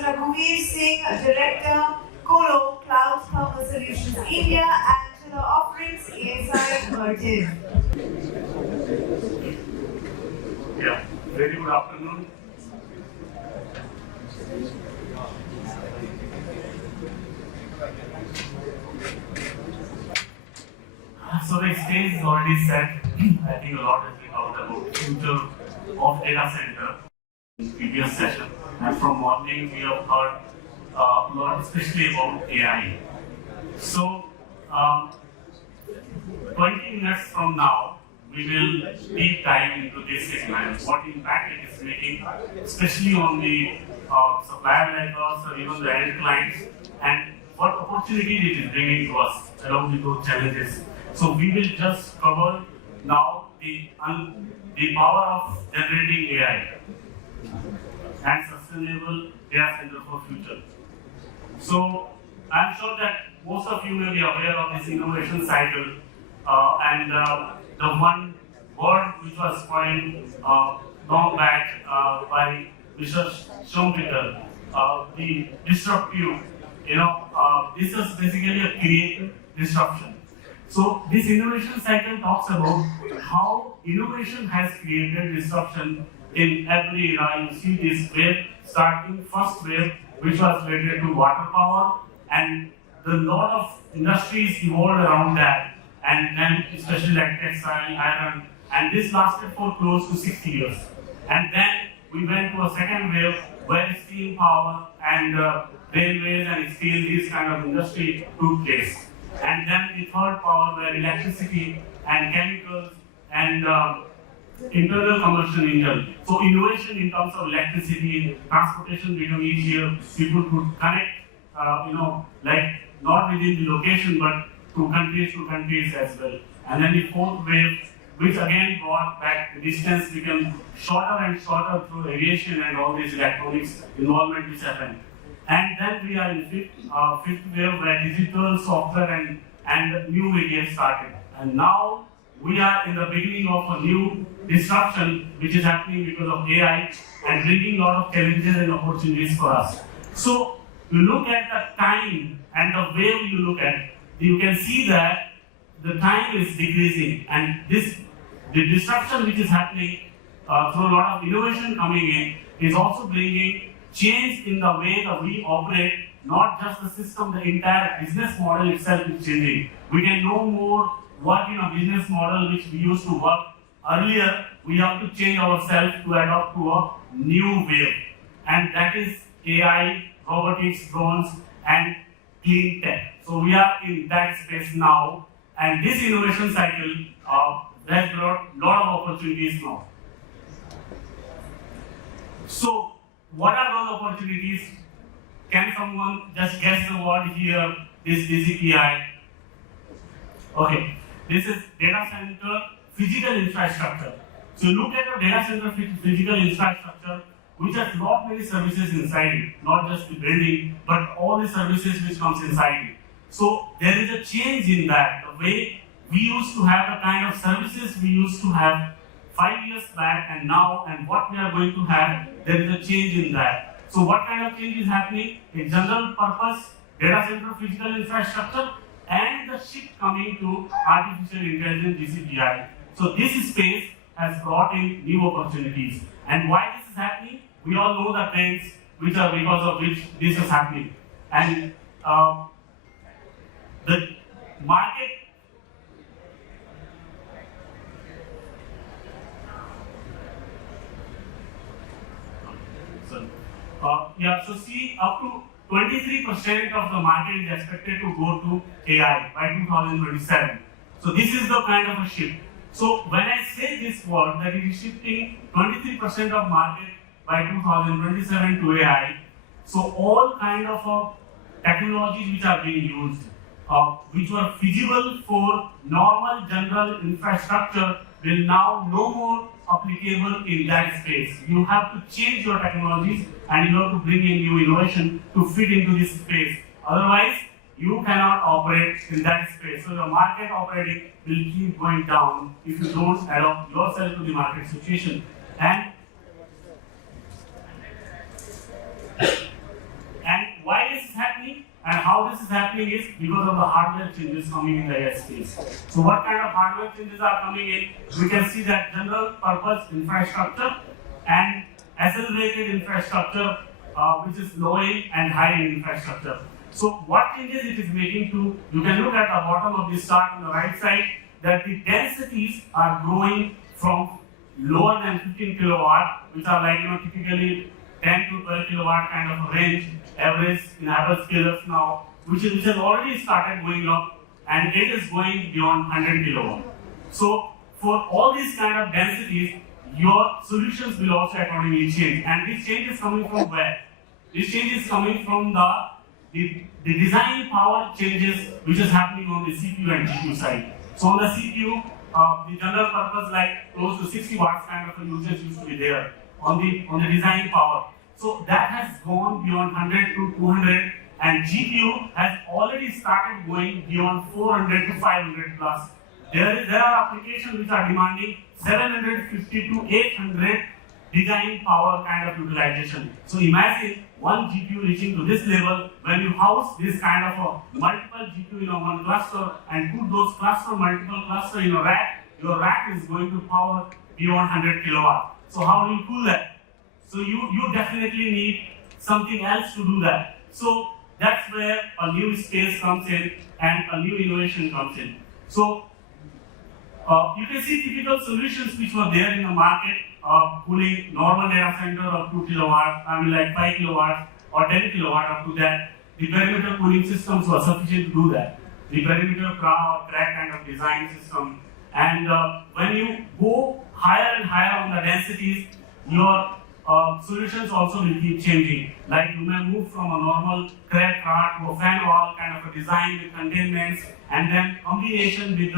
Mr. Raghuveer Singh, Director, Colo, Cloud Thermal Solutions India, and to the offerings ASI Vertiv. Yeah, very good afternoon. So the stage is already set. I think a lot has been talked about future of data center in previous session. And from morning we have heard a lot, especially about AI. So 20 minutes from now, we will deep dive into this segment, what impact it is making, especially on the supplier like us or even the end clients, and what opportunities it is bringing to us along with those challenges. So we will just cover now the power of generating AI and sustainable data center for future. So I'm sure that most of you may be aware of this innovation cycle and the one word which was coined long back by Mr. Schumpeter, the disruptive. This is basically a creative disruption. So this innovation cycle talks about how innovation has created disruption in every era. You see this wave starting, first wave, which was related to water power, and a lot of industries evolved around that, and then especially like textile, iron, and this lasted for close to 60 years. And then we went to a second wave where steam power and railways and steel, this kind of industry took place. And then the third power where electricity and chemicals and internal combustion engine. So innovation in terms of electricity, transportation became easier. People could connect, like not within the location but to countries as well. And then the fourth wave, which again brought back the distance became shorter and shorter through aviation and all these electronics involvement which happened. And then we are in fifth wave where digital, software and new media started. And now we are in the beginning of a new disruption which is happening because of AI and bringing a lot of challenges and opportunities for us. So you look at the time and the wave you look at, you can see that the time is decreasing, and the disruption which is happening through a lot of innovation coming in is also bringing change in the way that we operate, not just the system, the entire business model itself is changing. We can no more work in a business model which we used to work earlier. We have to change ourselves to adapt to a new wave, and that is AI, robotics, drones, and clean tech. So we are in that space now, and this innovation cycle has brought a lot of opportunities now. So what are those opportunities? Can someone just guess the word here? This DCPI. Okay, this is data center physical infrastructure. So look at the data center physical infrastructure, which has not many services inside it, not just the building, but all the services which comes inside it. So there is a change in that. The way we used to have the kind of services we used to have 5 years back and now, and what we are going to have, there is a change in that. So what kind of change is happening? A general purpose data center physical infrastructure and the shift coming to artificial intelligence DCPI. So this space has brought in new opportunities. And why this is happening? We all know the trends which are because of which this is happening. And the market so see, up to 23% of the market is expected to go to AI by 2027. So this is the kind of a shift. So when I say this word, that it is shifting 23% of market by 2027 to AI, so all kind of technologies which are being used, which were feasible for normal general infrastructure, will now no more applicable in that space. You have to change your technologies and you have to bring in new innovation to fit into this space. Otherwise, you cannot operate in that space. So the market operating will keep going down if you don't adapt yourself to the market situation. And happening is because of the hardware changes coming in the AI space. So what kind of hardware changes are coming in? We can see that general purpose infrastructure and accelerated infrastructure, which is low-end and high-end infrastructure. So what changes it is making to, you can look at the bottom of this chart on the right side, that the densities are growing from lower than 15 kilowatt, which are like, typically 10 to 12 kilowatt kind of a range, average in hyperscalers now, which has already started going up, and it is going beyond 100 kilowatt. So for all these kind of densities, your solutions will also accordingly change. And this change is coming from where? This change is coming from the design power changes which is happening on the CPU and GPU side. So on the CPU, the general purpose, like close to 60 watts kind of a usage used to be there on the design power. So that has gone beyond 100 to 200, and GPU has already started going beyond 400 to 500 plus. There are applications which are demanding 750 to 800 design power kind of utilization. So imagine one GPU reaching to this level. When you house this kind of a multiple GPU in a one cluster and put those multiple cluster in a rack, your rack is going to power beyond 100 kilowatt. So how do you cool that? So you definitely need something else to do that. So that's where a new space comes in and a new innovation comes in. So you can see typical solutions which were there in the market, cooling normal data center of 2 kilowatt, like 5 kilowatt or 10 kilowatt up to that. The perimeter cooling systems were sufficient to do that. The perimeter crack kind of design system. And when you go higher and higher on the densities, your solutions also will keep changing. Like you may move from a normal crack card to a fan wall kind of a design with containments, and then combination with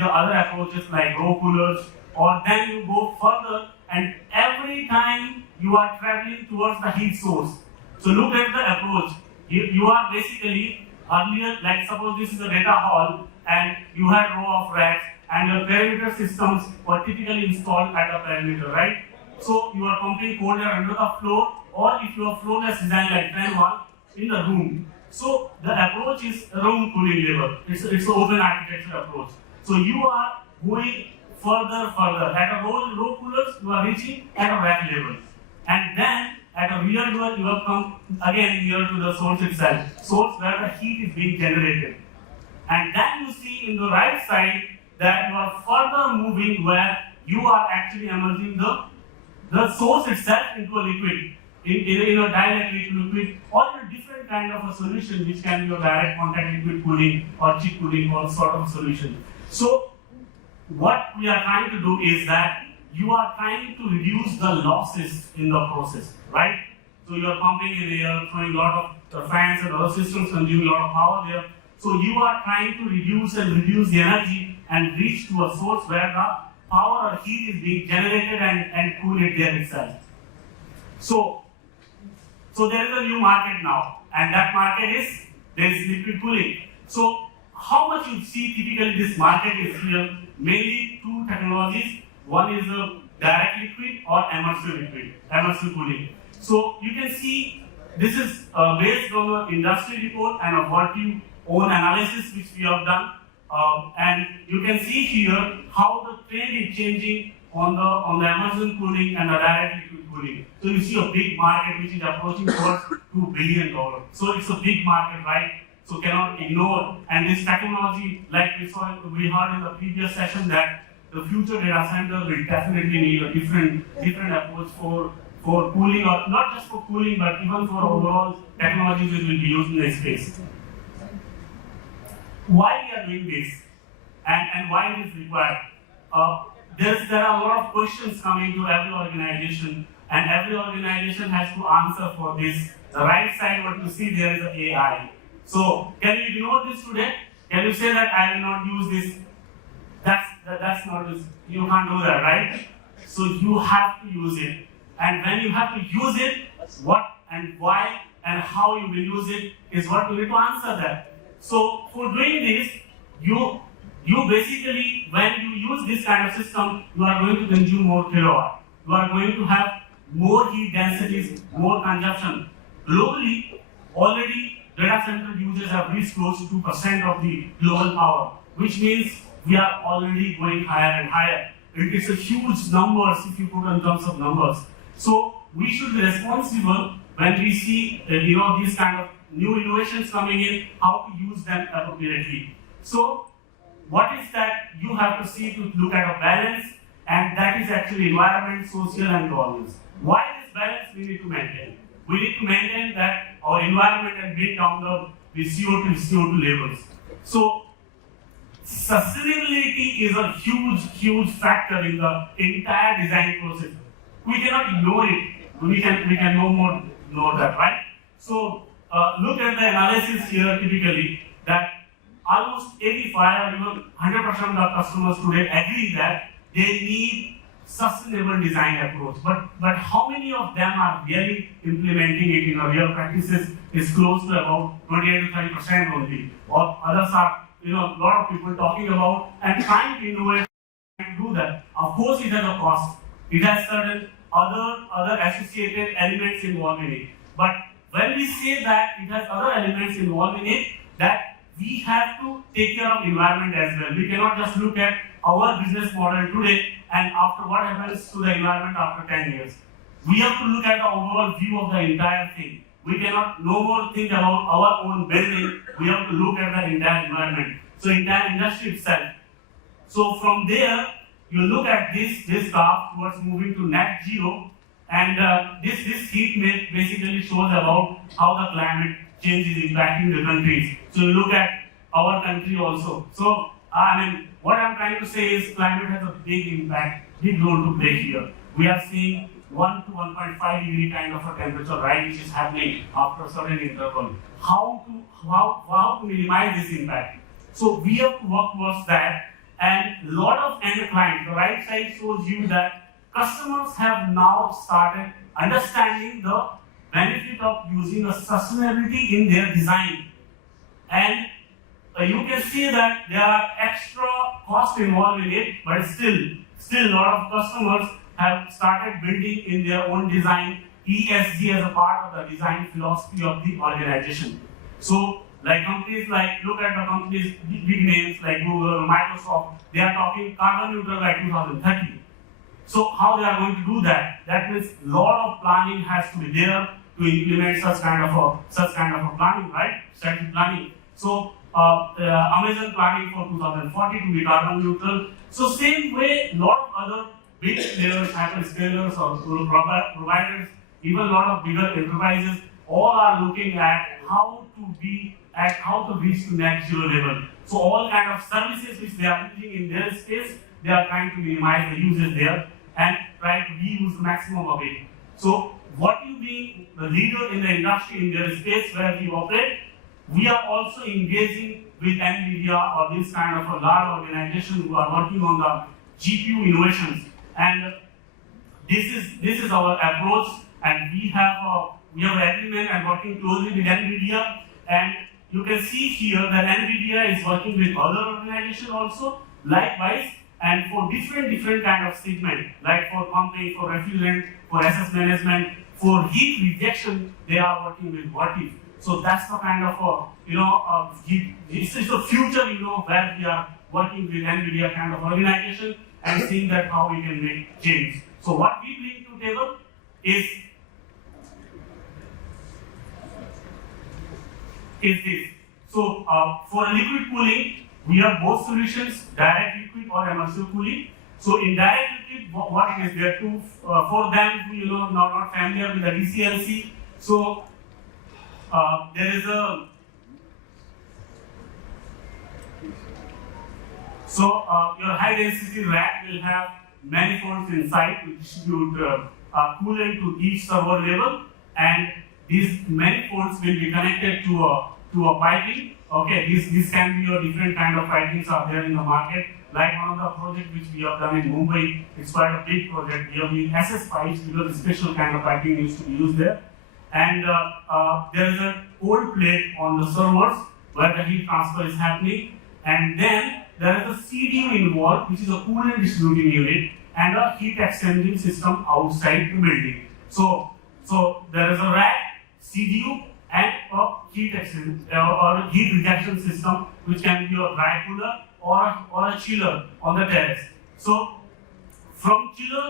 the other approaches like row coolers, or then you go further, and every time you are traveling towards the heat source. So look at the approach. You are basically earlier, like suppose this is a data hall and you had row of racks and your perimeter systems were typically installed at the perimeter, right? So you are pumping cold air under the floor, or if your floor is designed like fan wall in the room. So the approach is room cooling level. It's an open architecture approach. So you are going further. At a row coolers, you are reaching at a rack level. And then at a rear door, you have come again here to the source itself. Source where the heat is being generated. And then you see in the right side that you are further moving where you are actually emerging the source itself into a liquid, in a dielectric liquid, or in a different kind of a solution which can be a direct contact liquid cooling or chip cooling or sort of a solution. So what we are trying to do is that you are trying to reduce the losses in the process, right? So you are pumping in air, throwing a lot of fans and other systems consuming a lot of power there. So you are trying to reduce the energy and reach to a source where the power or heat is being generated and cool it there itself. So there is a new market now, and that market is liquid cooling. So how much you see typically this market is here, mainly two technologies. One is a direct liquid or immersive cooling. So you can see this is based on an industry report and a Vertiv own analysis which we have done. And you can see here how the trend is changing on the immersion cooling and the direct liquid cooling. So you see a big market which is approaching towards $2 billion. So it's a big market, right? So cannot ignore. And this technology, like we heard in the previous session, that the future data center will definitely need a different approach for cooling, or not just for cooling, but even for overall technologies which will be used in this space. Why we are doing this, and why it is required? There are a lot of questions coming to every organization, and every organization has to answer for this. The right side, what you see there is the AI. So can you ignore this today? Can you say that I will not use this? That's not this. You can't do that, right? So you have to use it. And when you have to use it, what and why and how you will use it is what you need to answer that. So for doing this, you basically, when you use this kind of system, you are going to consume more kilowatt. You are going to have more heat densities, more consumption. Globally, already data center users have reached close to 2% of the global power, which means we are already going higher and higher. It's a huge numbers if you put in terms of numbers. So we should be responsible when we see these kind of new innovations coming in, how to use them appropriately. So what is that you have to see to look at a balance, and that is actually environment, social and governance. Why this balance we need to maintain? We need to maintain that our environment and bring down the CO2 levels. So sustainability is a huge factor in the entire design process. We cannot ignore it. We can no more ignore that, right? So look at the analysis here typically that almost 85 or even 100% of the customers today agree that they need sustainable design approach. But how many of them are really implementing it in a real practices is close to about 28 to 30% only. Or others are, a lot of people talking about and trying to innovate and do that. Of course, it has a cost. It has certain other associated elements involved in it. But when we say that it has other elements involved in it, that we have to take care of environment as well. We cannot just look at our business model today and after what happens to the environment after 10 years. We have to look at the overall view of the entire thing. We cannot no more think about our own building. We have to look at the entire environment. So entire industry itself. So from there, you look at this graph towards moving to net zero, and this heat map basically shows about how the climate change is impacting the countries. So you look at our country also. So what I'm trying to say is climate has a big impact, big role to play here. We are seeing 1 to 1.5 degree kind of a temperature rise which is happening after a certain interval. How to minimize this impact? So we have to work towards that, and a lot of end clients, the right side shows you that customers have now started understanding the benefit of using a sustainability in their design. And you can see that there are extra costs involved in it, but still a lot of customers have started building in their own design ESG as a part of the design philosophy of the organization. So look at the companies, big names like Google, Microsoft, they are talking carbon neutral by 2030. So how they are going to do that? That means a lot of planning has to be there to implement such kind of a planning, right? Strategic planning. So Amazon planning for 2040 to be carbon neutral. So same way, a lot of other big players, hyperscalers or providers, even a lot of bigger enterprises, all are looking at how to reach to net zero level. So all kind of services which they are using in their space, they are trying to minimize the usage there and try to reuse the maximum of it. So what you being the leader in the industry in their space where we operate, we are also engaging with NVIDIA or this kind of a large organization who are working on the GPU innovations. And this is our approach, and we have an agreement and working closely with NVIDIA. And you can see here that NVIDIA is working with other organizations also, likewise, and for different kind of segment, like for pumping, for refrigerant, for SS management, for heat rejection, they are working with Vertiv. So that's the kind of this is the future, where we are working with NVIDIA kind of organization and seeing that how we can make change. So what we bring to the table is this. So for liquid cooling, we have both solutions, direct liquid or immersive cooling. So in direct liquid, what it is, there are two, for them who not familiar with the DCLC. So there is a your high density rack will have manifolds inside to distribute coolant to each server level, and these manifolds will be connected to a piping. Okay, this can be a different kind of pipings are there in the market. Like one of the projects which we have done in Mumbai, it's quite a big project. We have used SS pipes because a special kind of piping needs to be used there. And there is a cold plate on the servers where the heat transfer is happening. And then there is a CDU involved, which is a coolant distributing unit, and a heat exchanging system outside the building. So there is a rack, CDU, and a heat exchange or heat rejection system, which can be a dry cooler or a chiller on the terrace. So from chiller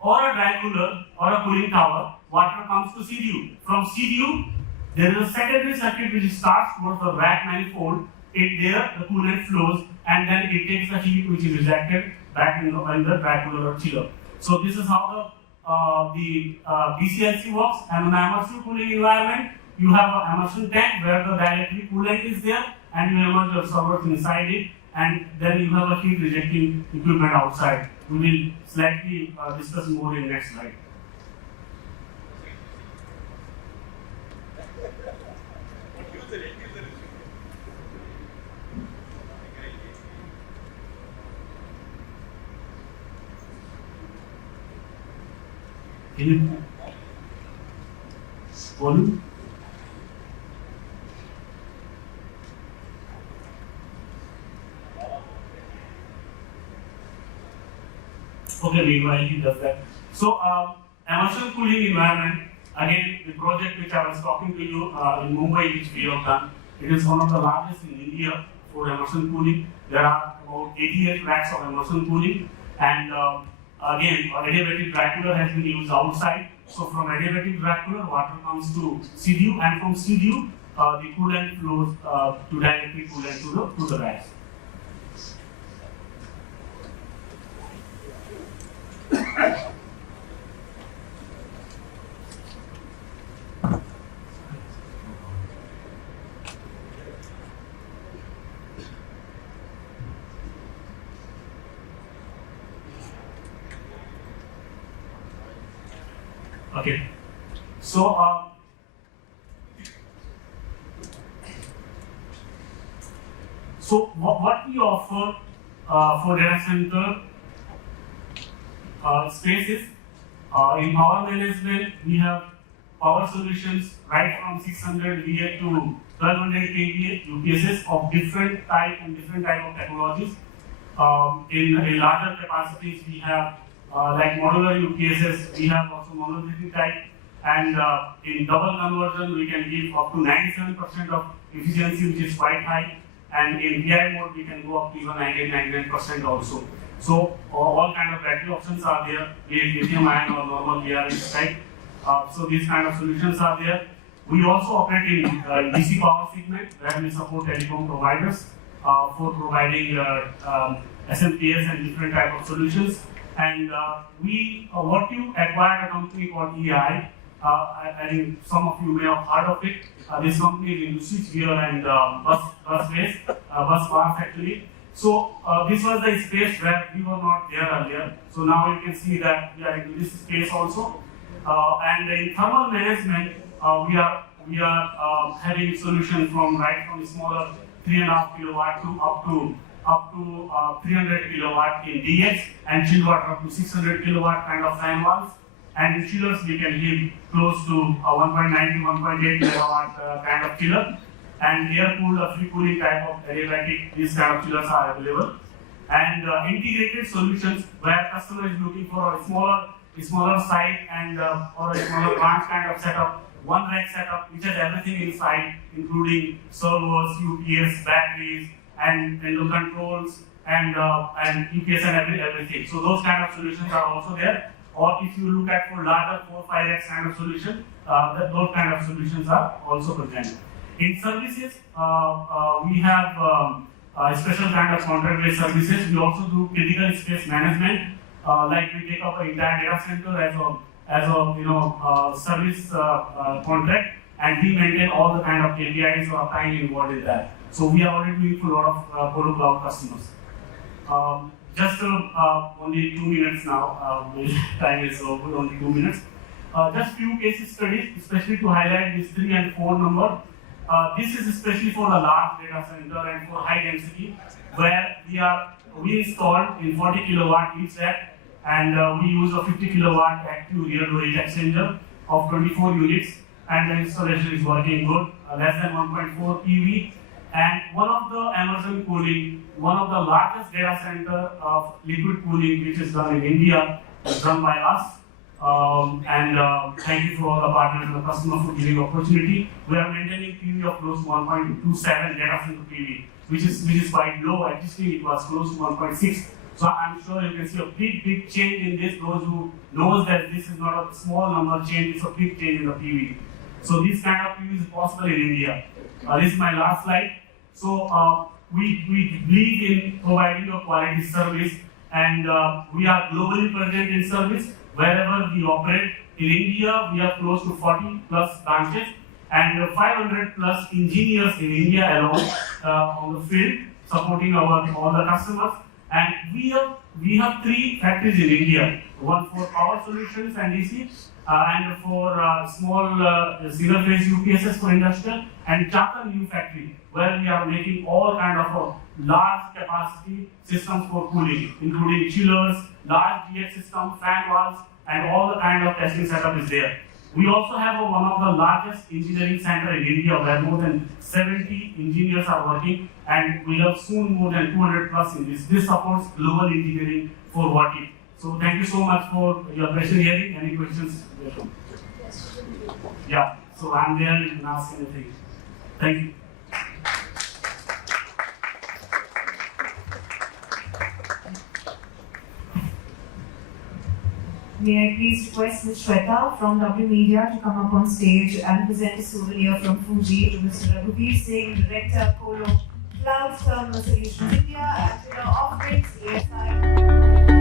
or a dry cooler or a cooling tower, water comes to CDU. From CDU, there is a secondary circuit which starts towards the rack manifold. There the coolant flows, and then it takes the heat which is rejected back in the dry cooler or chiller. So this is how the BCLC works. And in an immersive cooling environment, you have an immersion tank where the dielectric coolant is there, and you immerse your servers inside it, and then you have a heat rejecting equipment outside. We will slightly discuss more in next slide. Volume? Okay, meanwhile he does that. So, immersion cooling environment, again, the project which I was talking to you in Mumbai, which we have done, it is one of the largest in India for immersion cooling. There are about 88 racks of immersion cooling, and again, adiabatic dry cooler has been used outside. So from adiabatic dry cooler, water comes to CDU, and from CDU, the coolant flows to dielectric coolant to the racks. Okay, so what we offer for data center spaces in power management, we have power solutions right from 600 VA to 1200 kVA UPSs of different type and different type of technologies. In larger capacities, we have like modular UPSs, we have also monolithic type, and in double conversion we can give up to 97% of efficiency, which is quite high, and in VI mode we can go up to even 99% also. So all kind of battery options are there, be it lithium ion or normal VRS type. So these kind of solutions are there. We also operate in DC power segment, where we support telecom providers for providing SMPS and different type of solutions. And Vertiv acquired a company called EI. I think some of you may have heard of it. This company is into switchgear and bus bars actually. So this was the space where we were not there earlier. So now you can see that we are in this space also. And in thermal management, we are having solutions from smaller 3.5 kilowatt to up to 300 kilowatt in DX, and chill water up to 600 kilowatt kind of fan walls. And in chillers, we can give close to 1.9 to 1.8 megawatt kind of chiller. And air cooled or free cooling type of adiabatic, these kind of chillers are available. And integrated solutions where customer is looking for a smaller site and or a smaller plant kind of setup, one rack setup which has everything inside, including servers, UPS, batteries, and controls and UPS and everything. So those kind of solutions are also there. Or if you look at for larger 4-5x kind of solution, those kind of solutions are also present. In services, we have a special kind of contract-based services. We also do critical space management. Like we take up an entire data center as a service contract, and we maintain all the kind of KPIs or time involved in that. So we are already doing for a lot of Colo Cloud customers. Just only 2 minutes now. Time is over, only 2 minutes. Just few case studies, especially to highlight this 3 and 4 number. This is especially for the large data center and for high density, where we installed in 40 kilowatt each rack, and we use a 50 kilowatt active rear door heat exchanger of 24 units, and the installation is working good, less than 1.4 PV. And one of the immersion cooling, one of the largest data center of liquid cooling which is done in India, is done by us. Thank you for all the partners and the customers for giving opportunity. We are maintaining PV of close to 1.27 data center PV, which is quite low. Actually, it was close to 1.6. So I'm sure you can see a big change in this. Those who knows that this is not a small number change, it's a big change in the PV. So this kind of PV is possible in India. This is my last slide. So we believe in providing a quality service, and we are globally present in service wherever we operate. In India, we have close to 40 plus branches and 500 plus engineers in India alone on the field supporting all the customers. And we have 3 factories in India, one for power solutions and DC, and for small single phase UPSs for industrial, and Chakan new factory where we are making all kind of large capacity systems for cooling, including chillers, large GX system, fan valves, and all the kind of testing setup is there. We also have one of the largest engineering center in India where more than 70 engineers are working, and we have soon more than 200 plus in this. This supports global engineering for Vertiv. So thank you so much for your patient hearing. Any questions? Yeah, so I'm there, you can ask anything. Thank you. May I please request Ms. Shweta from W.Media to come up on stage and present a souvenir from Fuji to Mr. Raghuveer Singh, Director, Colo, Cloud Terminal Solutions India, and to the offerings ASI.